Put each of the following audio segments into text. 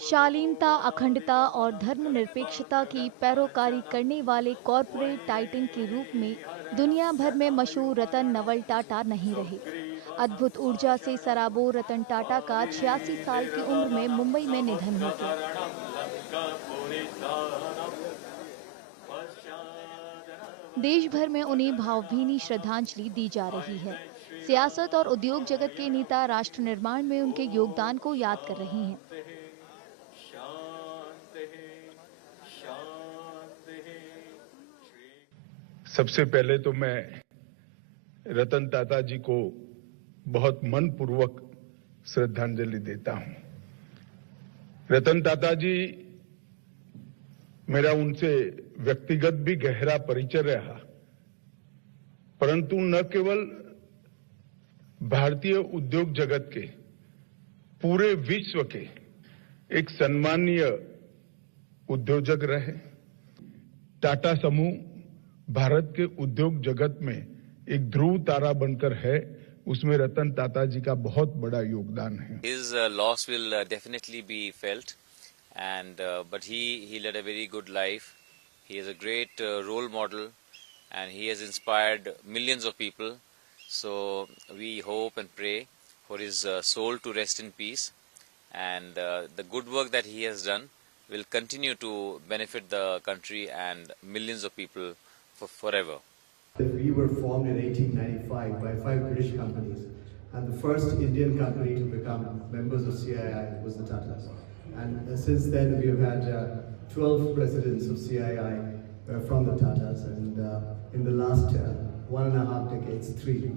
शालीनता, अखंडता और धर्मनिरपेक्षता की पैरोकारी करने वाले कॉरपोरेट टाइटन के रूप में दुनिया भर में मशहूर रतन नवल टाटा नहीं रहे। अद्भुत ऊर्जा से सराबोर रतन टाटा का 86 साल की उम्र में मुंबई में निधन हो गया। देश भर में उन्हें भावभीनी श्रद्धांजलि दी जा रही है। सियासत और उद्योग जगत के नेता राष्ट्र निर्माण में उनके योगदान को याद कर रहे हैं। सबसे पहले तो मैं रतन टाटा जी को बहुत मनपूर्वक श्रद्धांजलि देता हूं। रतन टाटा जी, मेरा उनसे व्यक्तिगत भी गहरा परिचय रहा, परंतु न केवल भारतीय उद्योग जगत के, पूरे विश्व के एक सम्मानीय उद्योजक रहे। टाटा समूह भारत के उद्योग जगत में एक ध्रुव तारा बनकर है, उसमें रतन टाटा जी का बहुत बड़ा योगदान है। His loss will definitely be felt, and but he led a very good life. He is a great role model, and he has inspired millions of people. So we hope and pray for his soul to rest in peace, and the good work that he has done will continue to benefit the country and millions of people forever. We were formed in 1895 by 5 British companies, and the first Indian company to become members of CII was the Tatas. And since then we have had 12 presidents of CII from the Tatas, and in the last 1.5 decades, 3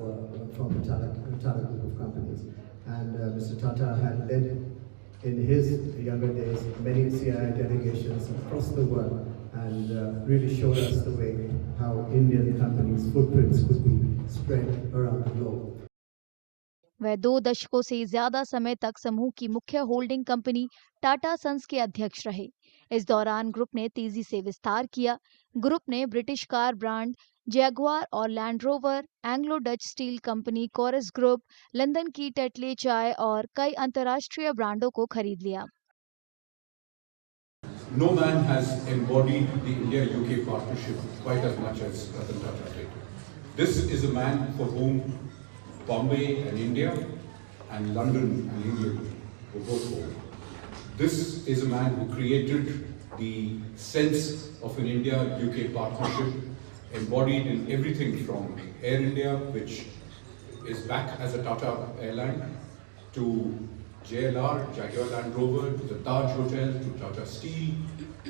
were from the Tata group of companies. And Mr. Tata had led in his younger days many CII delegations across the world, and really showed us the way how Indian companies' footprints could be spread around the globe. वह 2 दशकों से ज्यादा समय तक समूह की मुख्य holding company Tata sons के अध्यक्ष रहे। इस दौरान ग्रुप ने तेजी से विस्तार किया। ग्रुप ने ब्रिटिश कार ब्रांड जैगुआर और land rover, Anglo Dutch steel company Corus group, London की टेटले चाय और कई अंतर्राष्ट्रीय ब्रांडों को खरीद लिया। No man has embodied the India-UK partnership quite as much as Ratan Tata did. This is a man for whom Bombay and India and London and England were both home. This is a man who created the sense of an India-UK partnership, embodied in everything from Air India, which is back as a Tata airline, to JLR, Jaguar Land Rover, to the Taj Hotel, to Tata Steel,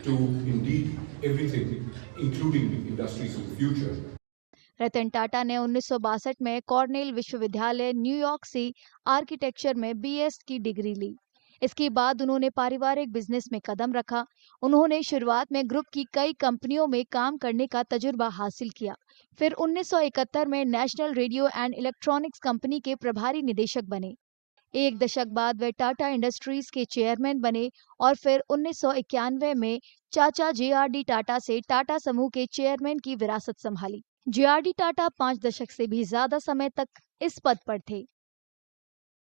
to indeed everything, including industries of the future. Ratan Tata ने 1962 में Cornell विश्वविद्यालय New York से architecture में BS की degree ली। इसके बाद उन्होंने पारिवारिक बिजनेस में कदम रखा। उन्होंने शुरुआत में ग्रुप की कई कंपनियों में काम करने का तजुर्बा हासिल किया। फिर 1971 में national radio and electronics company के प्रभारी निदेशक बने। एक दशक बाद वे टाटा इंडस्ट्रीज के चेयरमैन बने और फिर 1991 में चाचा जेआरडी टाटा से टाटा समूह के चेयरमैन की विरासत संभाली। जेआरडी टाटा 5 दशक से भी ज्यादा समय तक इस पद पर थे।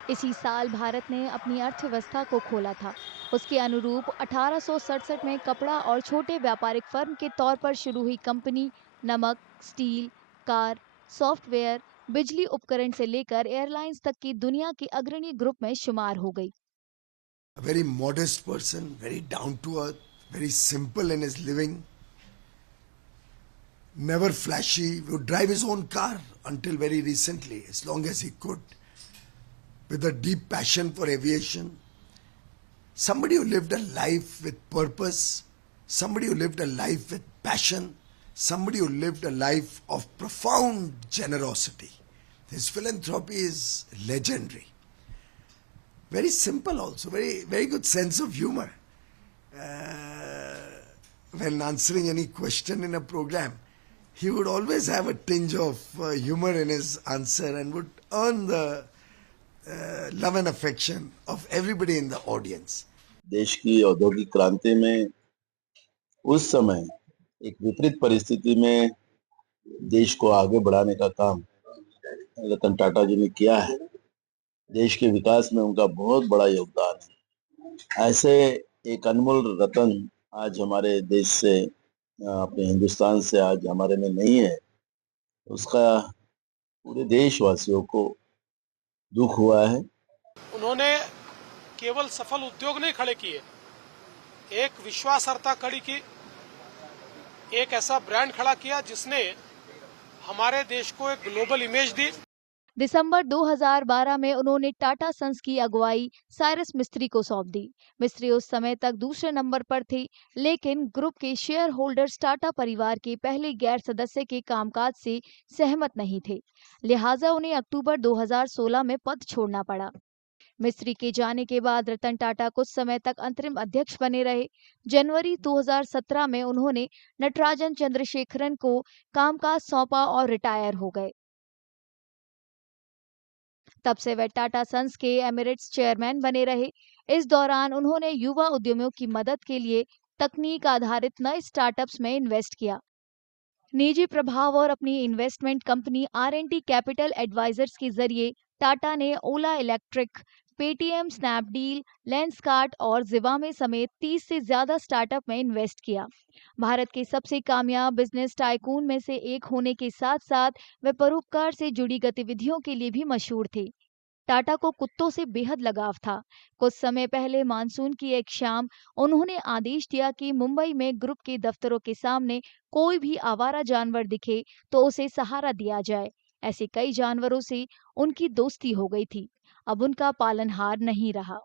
इसी साल भारत ने अपनी अर्थव्यवस्था को खोला था। उसके अनुरूप 1867 में कपड़ा और छोटे व्यापारिक फर्म के तौर पर शुरू हुई कंपनी नमक, स्टील, कार, सॉफ्टवेयर, बिजली उपकरण से लेकर एयरलाइंस तक की दुनिया की अग्रणी ग्रुप में शुमार हो गई। A very modest person, very down to earth, very simple in his living, never flashy, would drive his own car until very recently, as long as he could, with a deep passion for aviation. Somebody who lived a life with purpose, somebody who lived a life with passion, somebody who lived a life of profound generosity. His philanthropy is legendary. Very simple also, very good sense of humor. When answering any question in a program, he would always have a tinge of humor in his answer and would earn the love and affection of everybody in the audience. देश की औद्योगिक क्रांति में उस समय एक विपरीत परिस्थिति में देश को आगे बढ़ाने का काम रतन टाटा जी ने किया है, देश के विकास में उनका बहुत बड़ा योगदान है। ऐसे एक अनमोल रतन आज हमारे देश से, अपने हिंदुस्तान से आज हमारे में नहीं है। उसका पूरे देशवासियों को दुख हुआ है। उन्होंने केवल सफल उद्योग नहीं खड़े किए, एक विश्वासार्हता खड़ी की, एक ऐसा ब्रांड खड़ा किया जिसने हमारे देश को एक ग्लोबल इमेज दी। दिसंबर 2012 में उन्होंने टाटा सन्स की अगुवाई साइरस मिस्त्री को सौंप दी। मिस्त्री उस समय तक दूसरे नंबर पर थे, लेकिन ग्रुप के शेयर होल्डर्स टाटा परिवार के पहले गैर सदस्य के कामकाज से सहमत नहीं थे, लिहाजा उन्हें अक्टूबर 2016 में पद छोड़ना पड़ा। मिस्त्री के जाने के बाद रतन टाटा कुछ समय तक अंतरिम अध्यक्ष बने रहे। जनवरी 2017 में उन्होंने नटराजन चंद्रशेखरन को कामकाज सौंपा और रिटायर हो गए। तब से वे टाटा सन्स के एमिरेट्स चेयरमैन बने रहे। इस दौरान उन्होंने युवा उद्यमियों की मदद के लिए तकनीक आधारित नए स्टार्टअप्स में इन्वेस्ट किया। निजी प्रभाव और अपनी इन्वेस्टमेंट कंपनी आर&टी कैपिटल एडवाइजर्स के जरिए टाटा ने ओला इलेक्ट्रिक, पेटीएम, स्नैपडील, लेंसकार्ट और जिवामे समेत 30 से ज्यादा स्टार्टअप में इन्वेस्ट किया। भारत के सबसे कामयाब बिजनेस टाइकून में से एक होने के साथ साथ वे परोपकार से जुड़ी गतिविधियों के लिए भी मशहूर थे। टाटा को कुत्तों से बेहद लगाव था। कुछ समय पहले मानसून की एक शाम उन्होंने आदेश दिया कि मुंबई में ग्रुप के दफ्तरों के सामने कोई भी आवारा जानवर दिखे तो उसे सहारा दिया जाए। ऐसे कई जानवरों से उनकी दोस्ती हो गई थी। अब उनका पालनहार नहीं रहा।